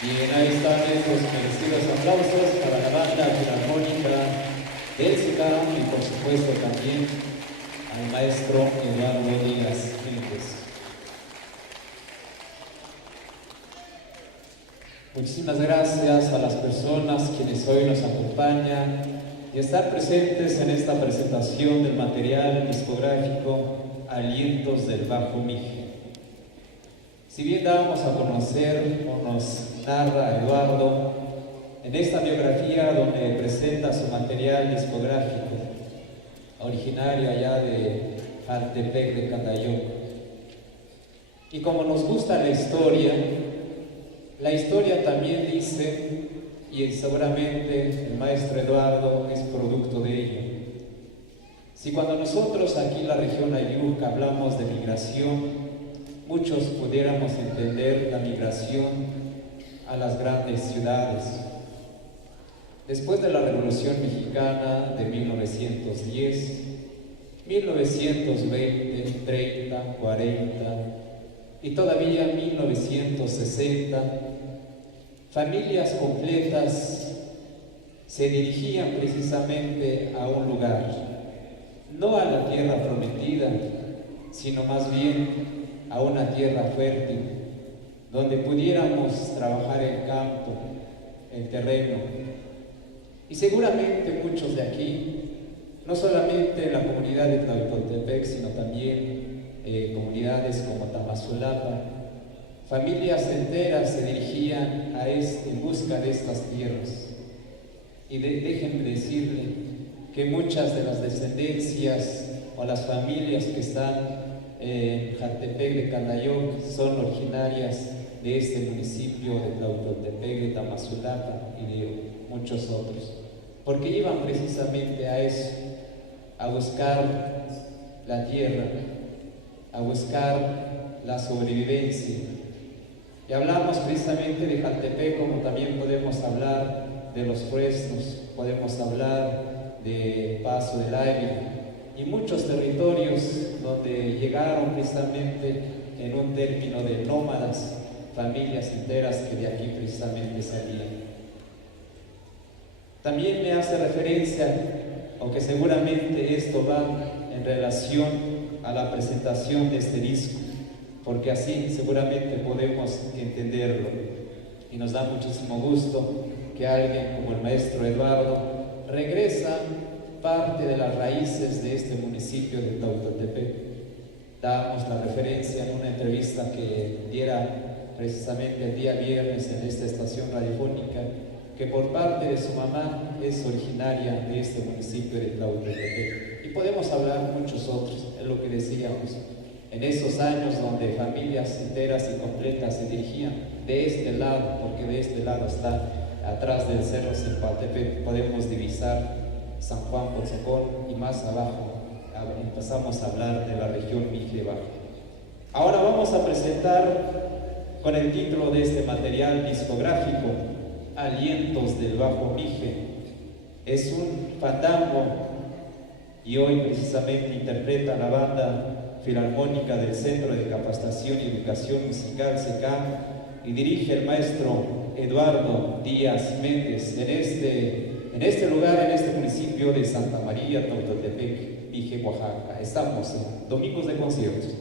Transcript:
Bien, ahí están estos merecidos aplausos para la banda filarmónica del SECAM y por supuesto también al maestro Eduardo Díaz Méndez. Muchísimas gracias a las personas quienes hoy nos acompañan y estar presentes en esta presentación del material discográfico Alientos del Bajo Mije. Si bien dábamos a conocer o nos narra Eduardo en esta biografía donde presenta su material discográfico, originario allá de Jaltepec de Candayoc. Y como nos gusta la historia también dice, y seguramente el maestro Eduardo es producto de ello. Si cuando nosotros aquí en la región Ayuca hablamos de migración, muchos pudiéramos entender la migración a las grandes ciudades. Después de la Revolución Mexicana de 1910, 1920, 30, 40 y todavía 1960, familias completas se dirigían precisamente a un lugar, no a la tierra prometida, sino más bien a una tierra fértil, donde pudiéramos trabajar el campo, el terreno. Y seguramente muchos de aquí, no solamente la comunidad de Tlahuitoltepec, sino también comunidades como Tamazulapa, familias enteras se dirigían en busca de estas tierras. Y déjenme decirle que muchas de las descendencias o las familias que están en Jaltepec de Candayoc son originarias de este municipio de Tlahuitoltepec, de Tamazulapa y de muchos otros, porque iban precisamente a eso, a buscar la tierra, a buscar la sobrevivencia. Y hablamos precisamente de Jaltepec, como también podemos hablar de los fresnos, podemos hablar de Paso del Águila y muchos territorios donde llegaron precisamente en un término de nómadas, familias enteras que de aquí precisamente salían. También me hace referencia, aunque seguramente esto va en relación a la presentación de este disco, porque así seguramente podemos entenderlo. Y nos da muchísimo gusto que alguien como el maestro Eduardo regresa parte de las raíces de este municipio de Tlahuitoltepec. Dábamos la referencia en una entrevista que diera precisamente el día viernes en esta estación radiofónica, que por parte de su mamá es originaria de este municipio de Tlahuitoltepec. Y podemos hablar muchos otros, es lo que decíamos, en esos años donde familias enteras y completas se dirigían de este lado, porque de este lado está, atrás del cerro Zimpaltepec, podemos divisar San Juan Potzocón y más abajo empezamos a hablar de la región Mije Bajo. Ahora vamos a presentar con el título de este material discográfico, Alientos del Bajo Mije. Es un fandango y hoy precisamente interpreta la banda filarmónica del Centro de Capacitación y Educación Musical SECAM y dirige el maestro Eduardo Díaz Méndez en este lugar, en este municipio de Santa María, Tlahuitoltepec, Mije, Oaxaca. Estamos en Domingos de Conciertos.